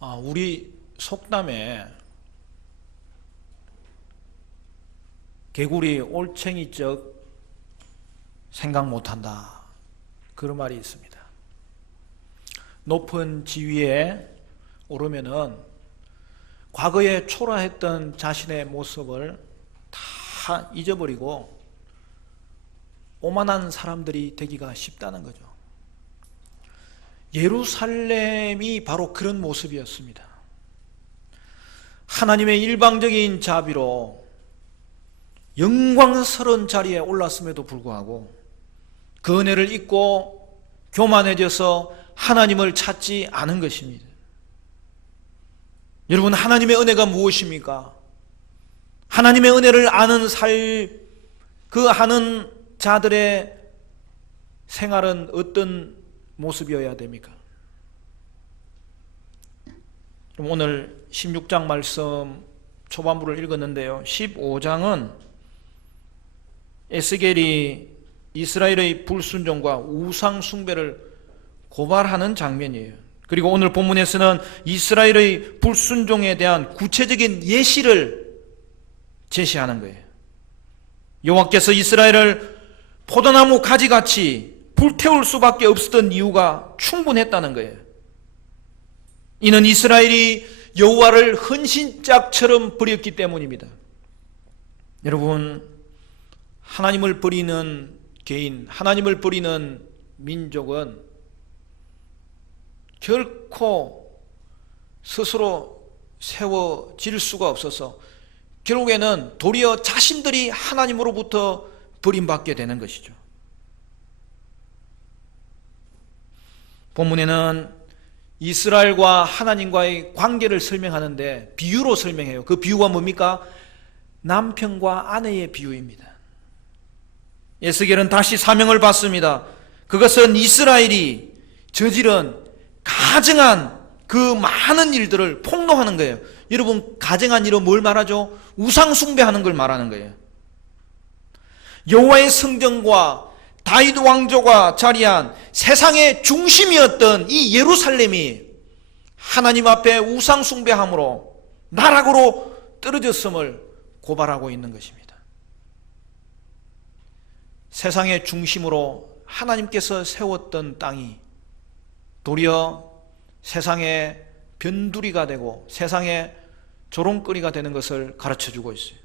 우리 속담에 개구리 올챙이적 생각 못한다, 그런 말이 있습니다. 높은 지위에 오르면은 과거에 초라했던 자신의 모습을 다 잊어버리고 오만한 사람들이 되기가 쉽다는 거죠. 예루살렘이 바로 그런 모습이었습니다. 하나님의 일방적인 자비로 영광스러운 자리에 올랐음에도 불구하고 그 은혜를 잊고 교만해져서 하나님을 찾지 않은 것입니다. 여러분, 하나님의 은혜가 무엇입니까? 하나님의 은혜를 아는 아는 자들의 생활은 어떤 모습이어야 됩니까? 그럼 오늘 16장 말씀 초반부를 읽었는데요, 15장은 에스겔이 이스라엘의 불순종과 우상 숭배를 고발하는 장면이에요. 그리고 오늘 본문에서는 이스라엘의 불순종에 대한 구체적인 예시를 제시하는 거예요. 여호와께서 이스라엘을 포도나무 가지같이 불태울 수밖에 없었던 이유가 충분했다는 거예요. 이는 이스라엘이 여호와를 헌신짝처럼 버렸기 때문입니다. 여러분, 하나님을 버리는 개인, 하나님을 버리는 민족은 결코 스스로 세워질 수가 없어서 결국에는 도리어 자신들이 하나님으로부터 버림받게 되는 것이죠. 본문에는 이스라엘과 하나님과의 관계를 설명하는데 비유로 설명해요. 그 비유가 뭡니까? 남편과 아내의 비유입니다. 에스겔은 다시 사명을 받습니다. 그것은 이스라엘이 저지른 가증한 그 많은 일들을 폭로하는 거예요. 여러분, 가증한 일은 뭘 말하죠? 우상 숭배하는 걸 말하는 거예요. 여호와의 성전과 다윗 왕조가 자리한 세상의 중심이었던 이 예루살렘이 하나님 앞에 우상 숭배함으로 나락으로 떨어졌음을 고발하고 있는 것입니다. 세상의 중심으로 하나님께서 세웠던 땅이 도리어 세상의 변두리가 되고 세상의 조롱거리가 되는 것을 가르쳐주고 있어요.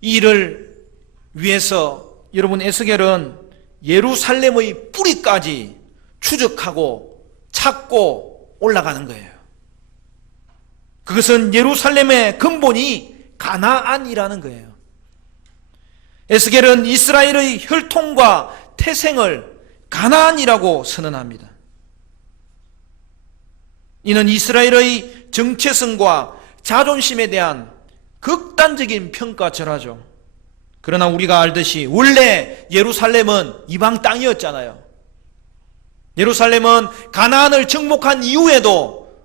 이 일을 위해서 여러분, 에스겔은 예루살렘의 뿌리까지 추적하고 찾고 올라가는 거예요. 그것은 예루살렘의 근본이 가나안이라는 거예요. 에스겔은 이스라엘의 혈통과 태생을 가나안이라고 선언합니다. 이는 이스라엘의 정체성과 자존심에 대한 극단적인 평가절하죠. 그러나 우리가 알듯이 원래 예루살렘은 이방 땅이었잖아요. 예루살렘은 가나안을 정복한 이후에도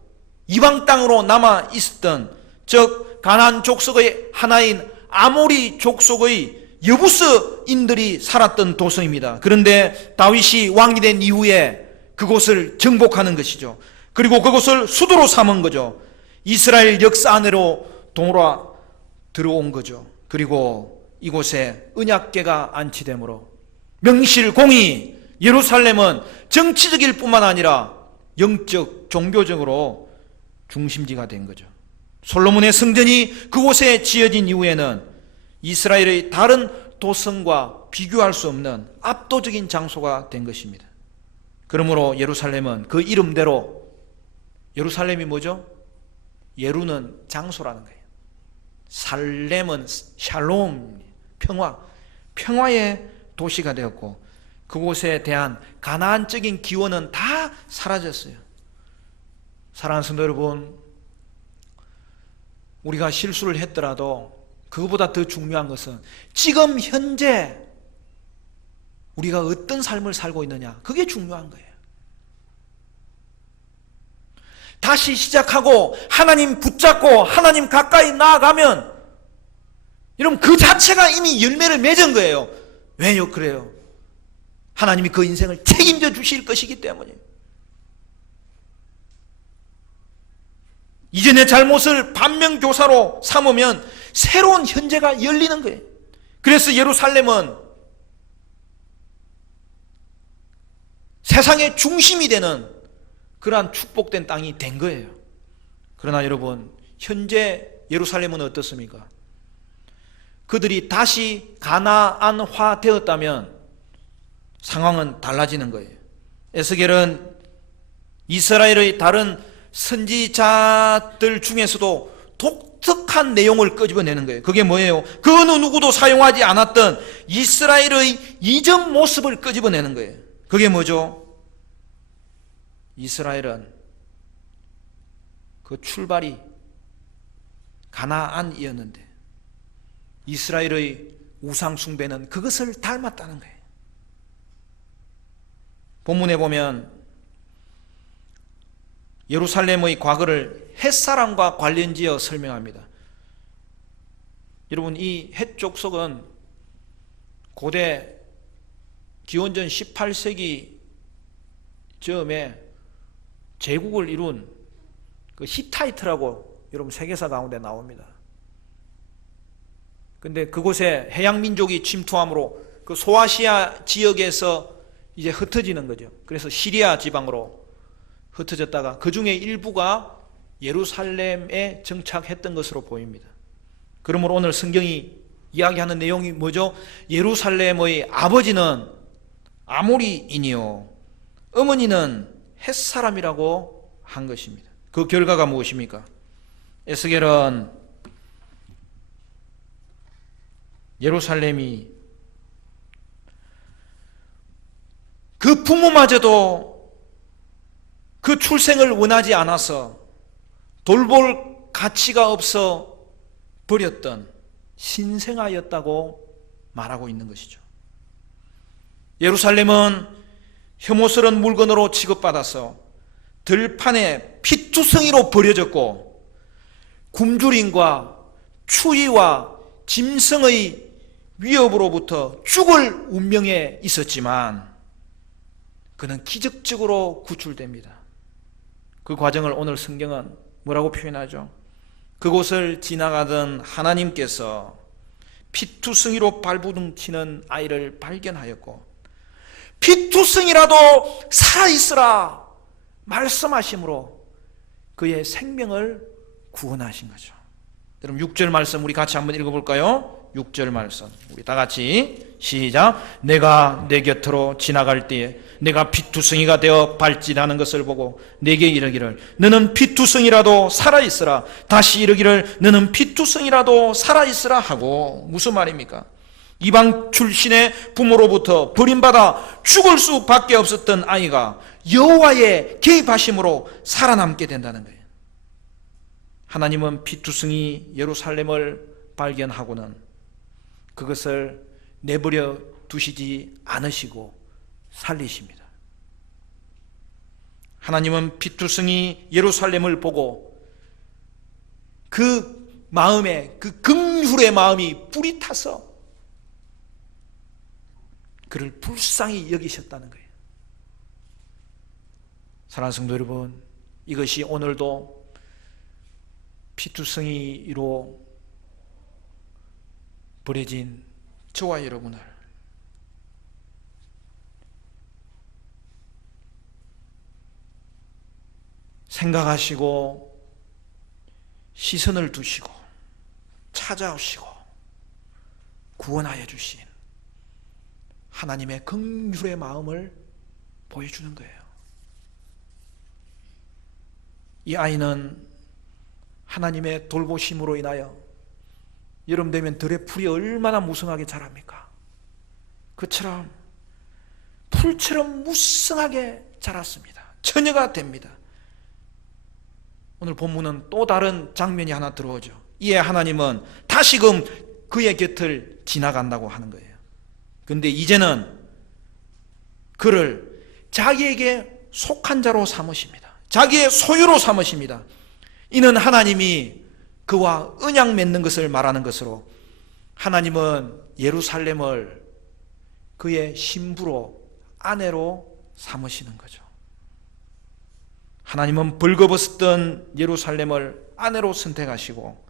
이방 땅으로 남아 있었던, 즉 가나안 족속의 하나인 아모리 족속의 여부스인들이 살았던 도성입니다. 그런데 다윗이 왕이 된 이후에 그곳을 정복하는 것이죠. 그리고 그곳을 수도로 삼은 거죠. 이스라엘 역사 안으로 돌아 들어온 거죠. 그리고 이곳에 언약궤가 안치되므로 명실공히 예루살렘은 정치적일 뿐만 아니라 영적, 종교적으로 중심지가 된 거죠. 솔로몬의 성전이 그곳에 지어진 이후에는 이스라엘의 다른 도성과 비교할 수 없는 압도적인 장소가 된 것입니다. 그러므로 예루살렘은 그 이름대로, 예루살렘이 뭐죠? 예루는 장소라는 거예요. 살렘은 샬롬, 평화의 도시가 되었고 그곳에 대한 가나안적인 기원은 다 사라졌어요. 사랑하는 성도 여러분, 우리가 실수를 했더라도 그것보다 더 중요한 것은 지금 현재 우리가 어떤 삶을 살고 있느냐, 그게 중요한 거예요. 다시 시작하고 하나님 붙잡고 하나님 가까이 나아가면 여러분, 그 자체가 이미 열매를 맺은 거예요. 왜요? 그래요. 하나님이 그 인생을 책임져 주실 것이기 때문이에요. 이전의 잘못을 반면교사로 삼으면 새로운 현재가 열리는 거예요. 그래서 예루살렘은 세상의 중심이 되는 그러한 축복된 땅이 된 거예요. 그러나 여러분, 현재 예루살렘은 어떻습니까? 그들이 다시 가나안화 되었다면 상황은 달라지는 거예요. 에스겔은 이스라엘의 다른 선지자들 중에서도 독특한 내용을 끄집어내는 거예요. 그게 뭐예요? 그 어느 누구도 사용하지 않았던 이스라엘의 이전 모습을 끄집어내는 거예요. 그게 뭐죠? 이스라엘은 그 출발이 가나안이었는데 이스라엘의 우상 숭배는 그것을 닮았다는 거예요. 본문에 보면 예루살렘의 과거를 햇사람과 관련지어 설명합니다. 여러분, 이 헷 족속은 고대 기원전 18세기 즈음에 제국을 이룬 그 히타이트라고 여러분 세계사 가운데 나옵니다. 근데 그곳에 해양 민족이 침투함으로 그 소아시아 지역에서 이제 흩어지는 거죠. 그래서 시리아 지방으로 흩어졌다가 그 중에 일부가 예루살렘에 정착했던 것으로 보입니다. 그러므로 오늘 성경이 이야기하는 내용이 뭐죠? 예루살렘의 아버지는 아모리인이요 어머니는 햇사람이라고 한 것입니다. 그 결과가 무엇입니까? 에스겔은 예루살렘이 그 부모마저도 그 출생을 원하지 않아서 돌볼 가치가 없어 버렸던 신생아였다고 말하고 있는 것이죠. 예루살렘은 혐오스러운 물건으로 취급받아서 들판에 피투성이로 버려졌고 굶주림과 추위와 짐승의 위협으로부터 죽을 운명에 있었지만 그는 기적적으로 구출됩니다. 그 과정을 오늘 성경은 뭐라고 표현하죠? 그곳을 지나가던 하나님께서 피투성이로 발부둥치는 아이를 발견하였고 피투성이라도 살아있으라 말씀하심으로 그의 생명을 구원하신 거죠. 여러분 6절 말씀 우리 같이 한번 읽어볼까요? 6절 말씀 우리 다 같이 시작. 내가 내 곁으로 지나갈 때에 내가 피투성이가 되어 발진하는 것을 보고 내게 이르기를 너는 피투성이라도 살아있으라. 다시 이르기를 너는 피투성이라도 살아있으라 하고. 무슨 말입니까? 이방 출신의 부모로부터 버림받아 죽을 수밖에 없었던 아이가 여호와의 개입하심으로 살아남게 된다는 거예요. 하나님은 피투성이 예루살렘을 발견하고는 그것을 내버려 두시지 않으시고 살리십니다. 하나님은 피투성이 예루살렘을 보고 그 마음에 그 긍휼의 마음이 불이 타서 그를 불쌍히 여기셨다는 거예요. 사랑하는 성도 여러분, 이것이 오늘도 피투성이로 버려진 저와 여러분을 생각하시고 시선을 두시고 찾아오시고 구원하여 주신 하나님의 긍휼의 마음을 보여주는 거예요. 이 아이는 하나님의 돌보심으로 인하여 여름 되면 들의 풀이 얼마나 무성하게 자랍니까? 그처럼 풀처럼 무성하게 자랐습니다. 처녀가 됩니다. 오늘 본문은 또 다른 장면이 하나 들어오죠. 이에 하나님은 다시금 그의 곁을 지나간다고 하는 거예요. 근데 이제는 그를 자기에게 속한 자로 삼으십니다. 자기의 소유로 삼으십니다. 이는 하나님이 그와 언약 맺는 것을 말하는 것으로 하나님은 예루살렘을 그의 신부로 아내로 삼으시는 거죠. 하나님은 벌거벗었던 예루살렘을 아내로 선택하시고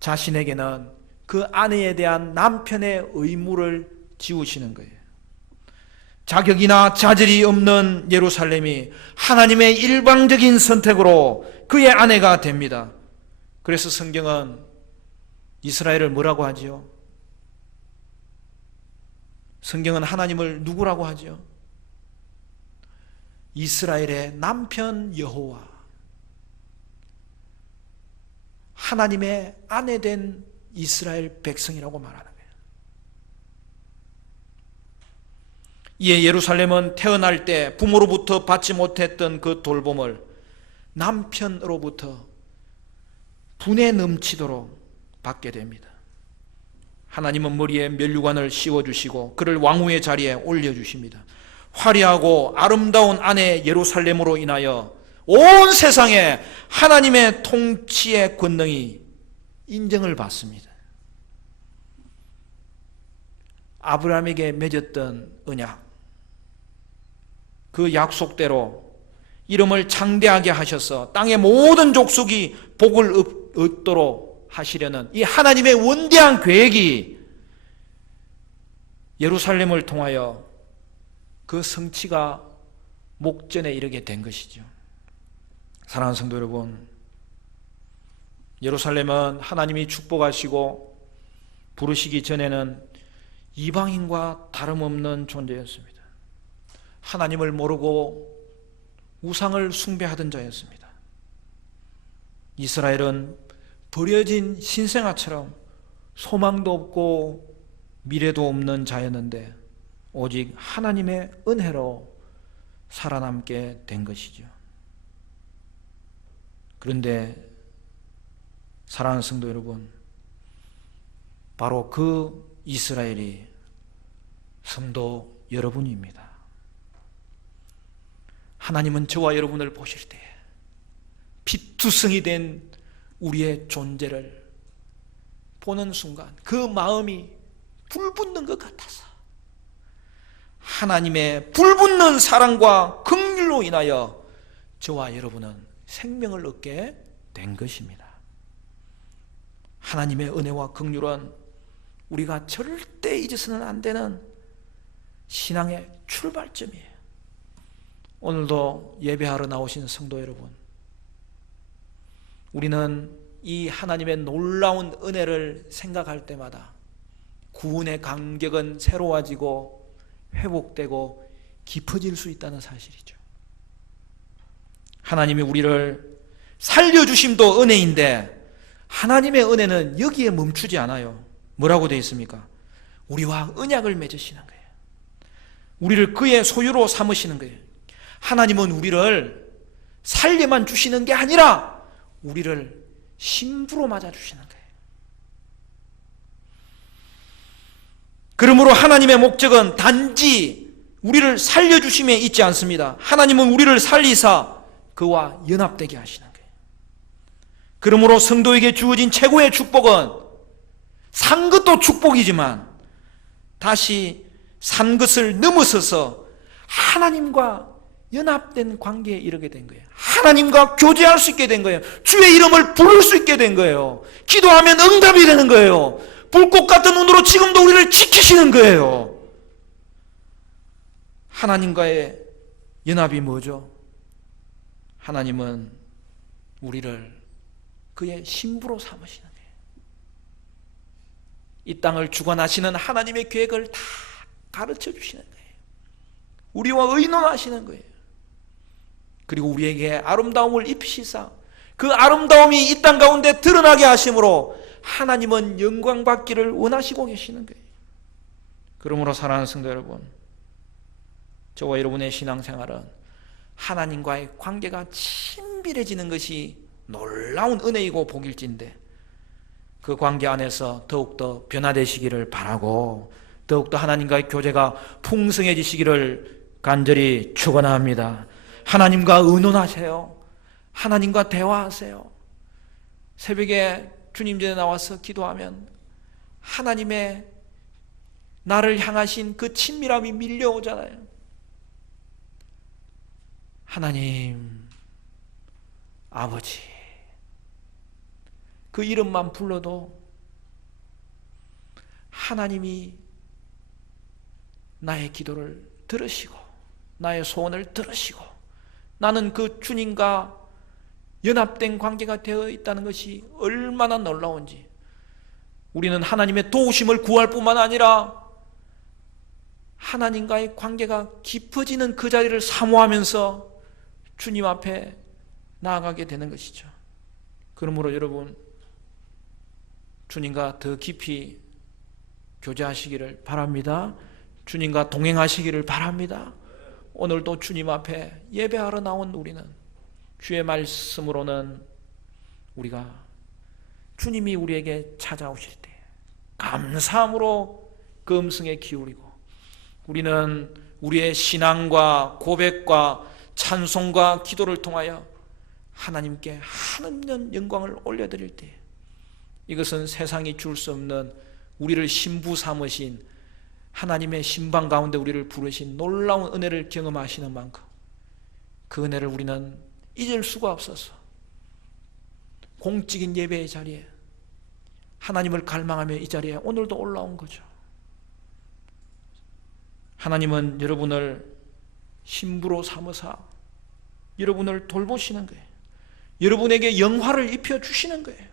자신에게는 그 아내에 대한 남편의 의무를 지우시는 거예요. 자격이나 자질이 없는 예루살렘이 하나님의 일방적인 선택으로 그의 아내가 됩니다. 그래서 성경은 이스라엘을 뭐라고 하지요? 성경은 하나님을 누구라고 하죠? 이스라엘의 남편 여호와, 하나님의 아내 된 이스라엘 백성이라고 말하는 거예요. 이에 예루살렘은 태어날 때 부모로부터 받지 못했던 그 돌봄을 남편으로부터 분에 넘치도록 받게 됩니다. 하나님은 머리에 면류관을 씌워주시고 그를 왕후의 자리에 올려주십니다. 화려하고 아름다운 아내 예루살렘으로 인하여 온 세상에 하나님의 통치의 권능이 인정을 받습니다. 아브라함에게 맺었던 언약, 그 약속대로 이름을 창대하게 하셔서 땅의 모든 족속이 복을 얻도록 하시려는 이 하나님의 원대한 계획이 예루살렘을 통하여 그 성취가 목전에 이르게 된 것이죠. 사랑하는 성도 여러분, 예루살렘은 하나님이 축복하시고 부르시기 전에는 이방인과 다름없는 존재였습니다. 하나님을 모르고 우상을 숭배하던 자였습니다. 이스라엘은 버려진 신생아처럼 소망도 없고 미래도 없는 자였는데 오직 하나님의 은혜로 살아남게 된 것이죠. 그런데 사랑하는 성도 여러분, 바로 그 이스라엘이 성도 여러분입니다. 하나님은 저와 여러분을 보실 때 피투성이 된 우리의 존재를 보는 순간 그 마음이 불붙는 것 같아서 하나님의 불붙는 사랑과 긍휼로 인하여 저와 여러분은 생명을 얻게 된 것입니다. 하나님의 은혜와 긍휼은 우리가 절대 잊어서는 안 되는 신앙의 출발점이에요. 오늘도 예배하러 나오신 성도 여러분, 우리는 이 하나님의 놀라운 은혜를 생각할 때마다 구원의 간격은 새로워지고 회복되고 깊어질 수 있다는 사실이죠. 하나님이 우리를 살려주심도 은혜인데 하나님의 은혜는 여기에 멈추지 않아요. 뭐라고 되어 있습니까? 우리와 언약을 맺으시는 거예요. 우리를 그의 소유로 삼으시는 거예요. 하나님은 우리를 살려만 주시는 게 아니라 우리를 신부로 맞아주시는 거예요. 그러므로 하나님의 목적은 단지 우리를 살려주심에 있지 않습니다. 하나님은 우리를 살리사 그와 연합되게 하시는 거예요. 그러므로 성도에게 주어진 최고의 축복은 산 것도 축복이지만 다시 산 것을 넘어서서 하나님과 연합된 관계에 이르게 된 거예요. 하나님과 교제할 수 있게 된 거예요. 주의 이름을 부를 수 있게 된 거예요. 기도하면 응답이 되는 거예요. 불꽃 같은 눈으로 지금도 우리를 지키시는 거예요. 하나님과의 연합이 뭐죠? 하나님은 우리를 그의 신부로 삼으시는 거예요. 이 땅을 주관하시는 하나님의 계획을 다 가르쳐 주시는 거예요. 우리와 의논하시는 거예요. 그리고 우리에게 아름다움을 입히시사 그 아름다움이 이 땅 가운데 드러나게 하심으로 하나님은 영광 받기를 원하시고 계시는 거예요. 그러므로 사랑하는 성도 여러분, 저와 여러분의 신앙생활은 하나님과의 관계가 친밀해지는 것이 놀라운 은혜이고 복일진데 그 관계 안에서 더욱더 변화되시기를 바라고 더욱더 하나님과의 교제가 풍성해지시기를 간절히 축원합니다. 하나님과 의논하세요. 하나님과 대화하세요. 새벽에 주님 전에 나와서 기도하면 하나님의 나를 향하신 그 친밀함이 밀려오잖아요. 하나님, 아버지. 그 이름만 불러도 하나님이 나의 기도를 들으시고 나의 소원을 들으시고 나는 그 주님과 연합된 관계가 되어 있다는 것이 얼마나 놀라운지, 우리는 하나님의 도우심을 구할 뿐만 아니라 하나님과의 관계가 깊어지는 그 자리를 사모하면서 주님 앞에 나아가게 되는 것이죠. 그러므로 여러분, 주님과 더 깊이 교제하시기를 바랍니다. 주님과 동행하시기를 바랍니다. 오늘도 주님 앞에 예배하러 나온 우리는 주의 말씀으로는 우리가 주님이 우리에게 찾아오실 때 감사함으로 그 음성에 기울이고, 우리는 우리의 신앙과 고백과 찬송과 기도를 통하여 하나님께 한없는 영광을 올려드릴 때, 이것은 세상이 줄 수 없는 우리를 신부 삼으신 하나님의 신방 가운데 우리를 부르신 놀라운 은혜를 경험하시는 만큼 그 은혜를 우리는 잊을 수가 없어서 공적인 예배의 자리에 하나님을 갈망하며 이 자리에 오늘도 올라온 거죠. 하나님은 여러분을 신부로 삼으사 여러분을 돌보시는 거예요. 여러분에게 영화를 입혀주시는 거예요.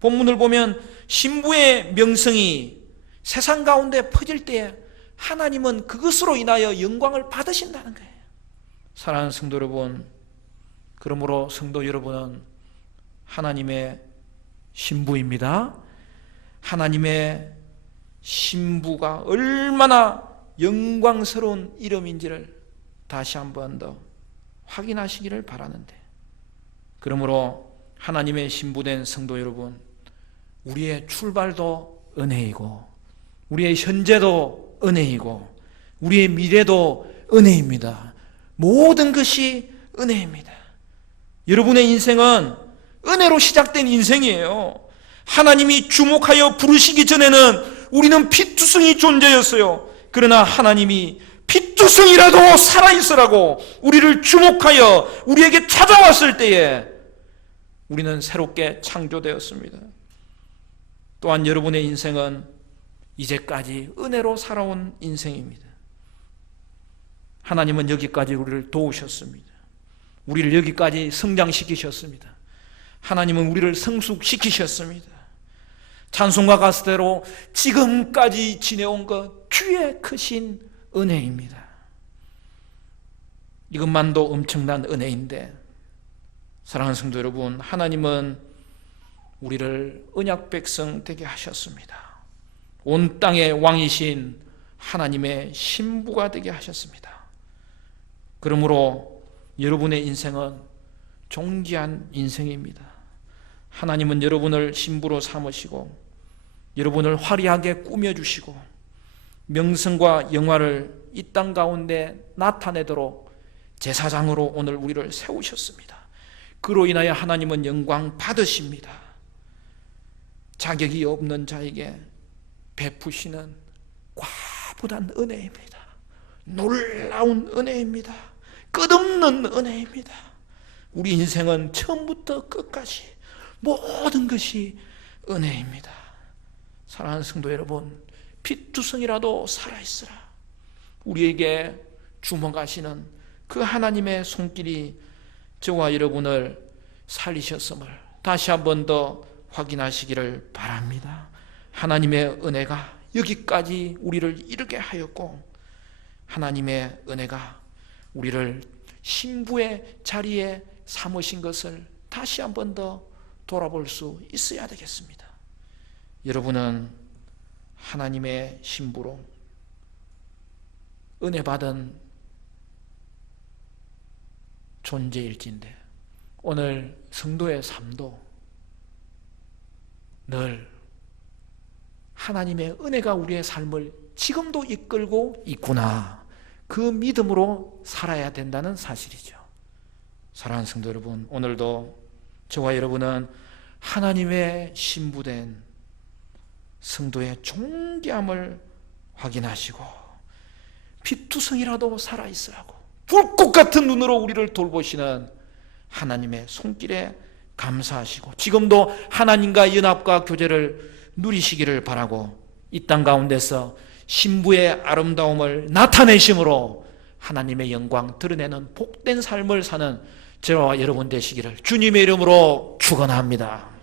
본문을 보면 신부의 명성이 세상 가운데 퍼질 때에 하나님은 그것으로 인하여 영광을 받으신다는 거예요. 사랑하는 성도 여러분, 그러므로 성도 여러분은 하나님의 신부입니다. 하나님의 신부가 얼마나 영광스러운 이름인지를 다시 한 번 더 확인하시기를 바라는데, 그러므로 하나님의 신부된 성도 여러분, 우리의 출발도 은혜이고 우리의 현재도 은혜이고 우리의 미래도 은혜입니다. 모든 것이 은혜입니다. 여러분의 인생은 은혜로 시작된 인생이에요. 하나님이 주목하여 부르시기 전에는 우리는 피투성이 존재였어요. 그러나 하나님이 피투성이라도 살아있으라고 우리를 주목하여 우리에게 찾아왔을 때에 우리는 새롭게 창조되었습니다. 또한 여러분의 인생은 이제까지 은혜로 살아온 인생입니다. 하나님은 여기까지 우리를 도우셨습니다. 우리를 여기까지 성장시키셨습니다. 하나님은 우리를 성숙시키셨습니다. 찬송가 가사대로 지금까지 지내온 것 주의 크신 은혜입니다. 이것만도 엄청난 은혜인데, 사랑하는 성도 여러분, 하나님은 우리를 언약 백성 되게 하셨습니다. 온 땅의 왕이신 하나님의 신부가 되게 하셨습니다. 그러므로 여러분의 인생은 존귀한 인생입니다. 하나님은 여러분을 신부로 삼으시고 여러분을 화려하게 꾸며주시고 명성과 영화를 이 땅 가운데 나타내도록 제사장으로 오늘 우리를 세우셨습니다. 그로 인하여 하나님은 영광 받으십니다. 자격이 없는 자에게 베푸시는 과부단 은혜입니다. 놀라운 은혜입니다. 끝없는 은혜입니다. 우리 인생은 처음부터 끝까지 모든 것이 은혜입니다. 사랑하는 성도 여러분, 피투성이라도 살아있으라. 우리에게 주목하시는 그 하나님의 손길이 저와 여러분을 살리셨음을 다시 한 번 더 확인하시기를 바랍니다. 하나님의 은혜가 여기까지 우리를 이르게 하였고 하나님의 은혜가 우리를 신부의 자리에 삼으신 것을 다시 한 번 더 돌아볼 수 있어야 되겠습니다. 여러분은 하나님의 신부로 은혜 받은 존재일진데 오늘 성도의 삶도 늘 하나님의 은혜가 우리의 삶을 지금도 이끌고 있구나, 그 믿음으로 살아야 된다는 사실이죠. 사랑하는 성도 여러분, 오늘도 저와 여러분은 하나님의 신부된 성도의 존귀함을 확인하시고 피투성이라도 살아있으라고 불꽃 같은 눈으로 우리를 돌보시는 하나님의 손길에 감사하시고 지금도 하나님과 연합과 교제를 누리시기를 바라고 이 땅 가운데서 신부의 아름다움을 나타내심으로 하나님의 영광 드러내는 복된 삶을 사는 저와 여러분 되시기를 주님의 이름으로 축원합니다.